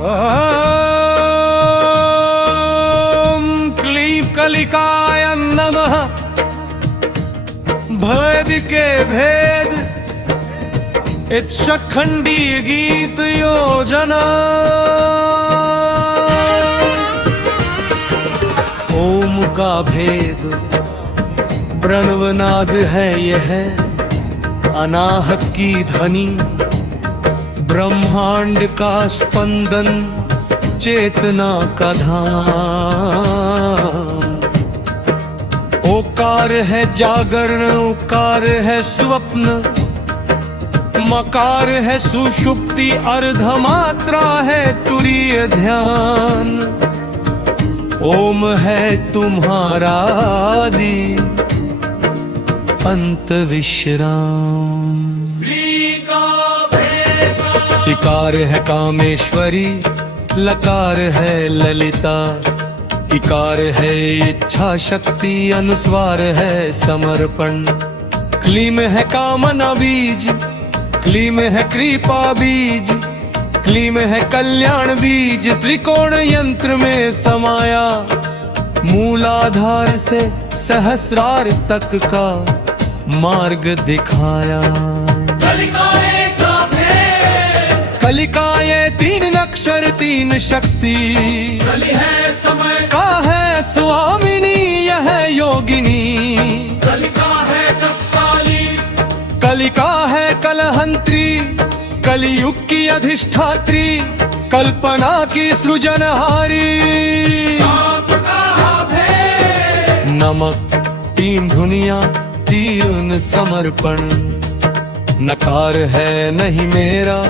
ॐ क्लीं कलिकाय नमः। भेद के भेद इच्छखंडी गीत योजना। ओम का भेद प्रणवनाद है यह, अनाहत की ध्वनि, ब्रह्मांड का स्पंदन, चेतना का धाम। ओकार है जागरण, उकार है स्वप्न, मकार है सुषुप्ति, अर्धमात्रा है तुरीय ध्यान। ओम है तुम्हारा आदि, अंत विश्राम। इकार है कामेश्वरी, लकार है ललिता, इकार है इच्छा शक्ति, अनुस्वार है समर्पण। क्लीम है कामना बीज, क्लीम है कृपा बीज, क्लीम है कल्याण बीज, त्रिकोण यंत्र में समाया, मूलाधार से सहस्रार तक का मार्ग दिखाया। कलिकाए तीन अक्षर तीन शक्ति, कली है समय का है स्वामिनी यह योगिनी। कलिका है कपाली, कलिका है कलहंत्री, कलियुग की अधिष्ठात्री, कल्पना की सृजनहारी। नमक तीन धुनिया तीन समर्पण। नकार है नहीं मेरा,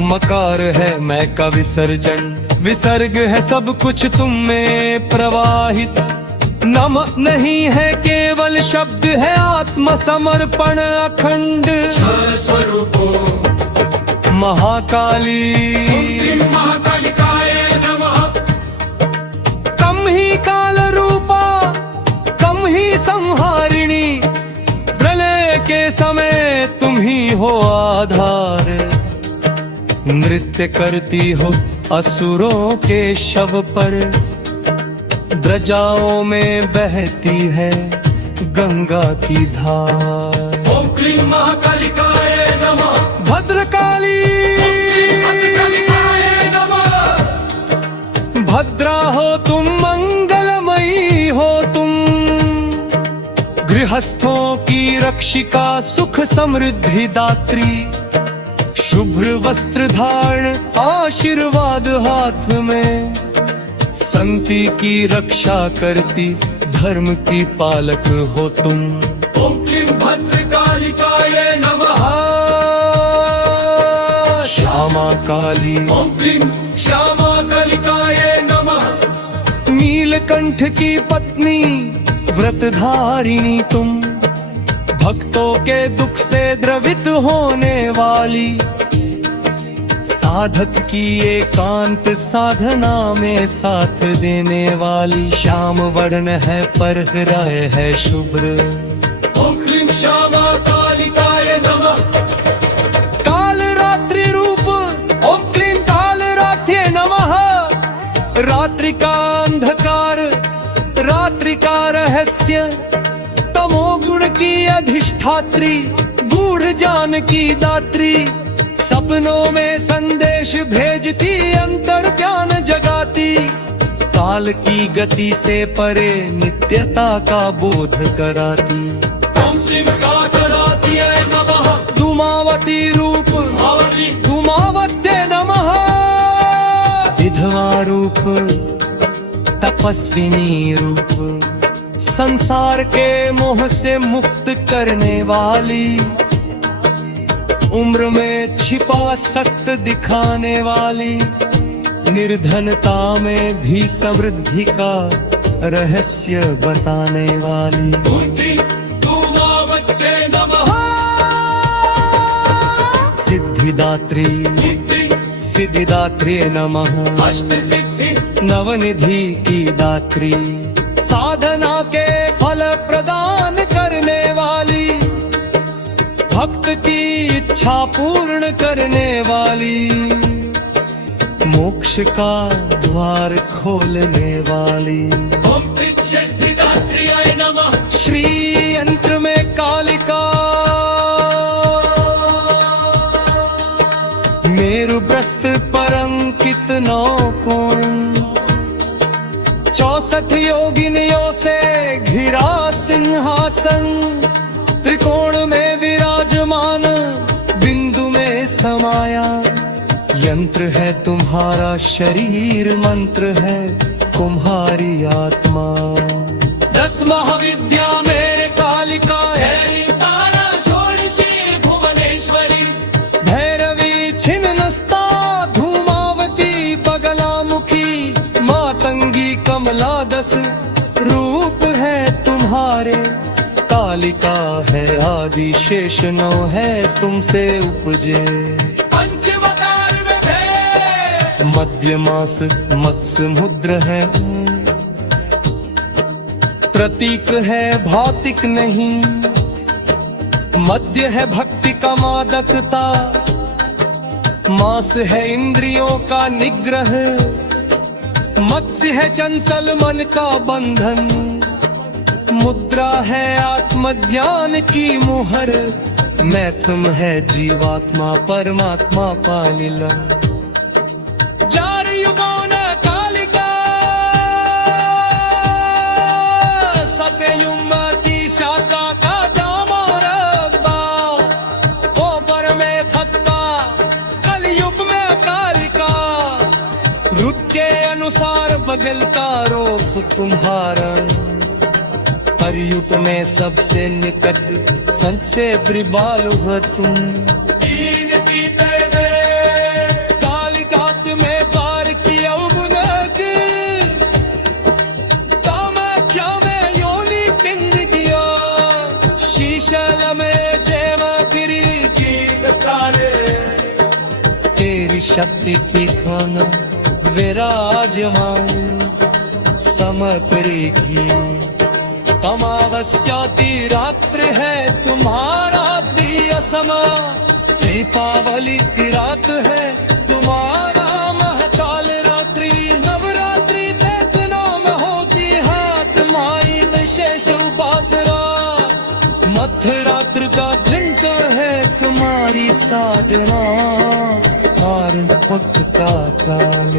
मकार है मैं का विसर्जन। विसर्ग है सब कुछ तुम में प्रवाहित, नम नहीं है केवल शब्द है आत्म समर्पण अखंड। स्वरूपों महाकाली महाकालिकाय नमः। कम ही काल रूपा, कम ही संहारिणी, प्रलय के समय तुम ही हो आधार। नृत्य करती हो असुरों के शव पर, द्रजाओं में बहती है गंगा की धार। ओम क्लीं महाकालिकाय नमः। भद्रकाली भद्रकालिकाय नमः। भद्रा हो तुम, मंगलमयी हो तुम, गृहस्थों की रक्षिका, सुख समृद्धि दात्री। शुभ्र वस्त्र धारण, आशीर्वाद हाथ में, संति की रक्षा करती, धर्म की पालक हो तुम। ओम क्लीं भद्रकालिकाय नमः। श्यामा काली, ओम क्लीं श्यामाकालिकाय नमः। नीलकंठ की पत्नी, व्रतधारिणी तुम, भक्तों के दुख से द्रवित होने वाली, साधक की एकांत साधना में साथ देने वाली। श्याम वर्ण है पर हृदय है शुभ्र। ओम क्लीं श्यामाकालिकाय नमः। काल रात्रि रूप, ओम क्लीं काल रात्रे नमः। रात्रि का अंधकार, रात्रि का रहस्य, तमोगुण की अधिष्ठात्री, गूढ़ ज्ञान की दात्री, सपनों में संदेश भेजती, अंतर ज्ञान जगाती, काल की गति से परे नित्यता का बोध कराती। ओम क्लीं काकरात्य नमः। धूमावती रूप, मावती धूमावत्ये नमः। विधवा रूप, तपस्विनी रूप, संसार के मोह से मुक्त करने वाली, उम्र में छिपा सत्य दिखाने वाली, निर्धनता में भी समृद्धि का रहस्य बताने वाली। मूर्ति धूमावत्ये नमः। सिद्धिदात्री, सिद्धिदात्री नमः। अष्ट सिद्धि नवनिधि की दात्री, साधना के फल प्रदान करने वाली, भक्त की इच्छा पूर्ण करने वाली, मोक्ष मोक्ष का द्वार खोलने वाली। ओम त्रिशक्तिदात्र्याय नमः। श्री यंत्र में कालिका मेरु ब्रस्त पर अंकित 9 कोण, 64 योगिनियों से घिरा सिंहासन, त्रिकोण में विराजमान बिंदु में समाया। यंत्र है तुम्हारा शरीर, मंत्र है तुम्हारी आत्मा। 10 महाविद्या मेरे कालिका है, हैरी तारा षोडशी भुवनेश्वरी। भैरवी छिन्नमस्ता धूमावती बगलामुखी, मातंगी कमला 10 रूप है तुम्हारे। कालिका है आदि शेष 9 है तुमसे उपजे। पंचमकार में भेद, मध्य मास मत्स्य मुद्र है, प्रतीक है भौतिक नहीं। मध्य है भक्ति का मादकता, मास है इंद्रियों का निग्रह, मत्स्य है चंचल मन का बंधन, मुद्रा है आत्मज्ञान की मुहर। मैं तुम है जीवात्मा परमात्मा पालिला। 4 युगों ने कालिका सत्ययुगमती शाखा का दामो रखबा। ऊपर में खत्ता कलयुग में कालिका, रुत के अनुसार बदलता रूप तुम्हारा। हरयुग में सबसे निकट संत से ब्रिबाल हो तुम। दीन की तेरे, कालिघात में पार किया बुनक, कामाख्या में योनि पिंड किया। शीशल में देवगिरी की दस्तारे, तेरी शक्ति की खाना विराजमान। समपरी की अमावस्याति रात्र है तुम्हारा प्रिय समा। दीपावली की रात है तुम्हारा महकाल रात्रि। नवरात्रि तक नाम होगी हाथ माई विशेष उपासना। मध्य रात्र का दिन तो है तुम्हारी साधना। और भक्त का काल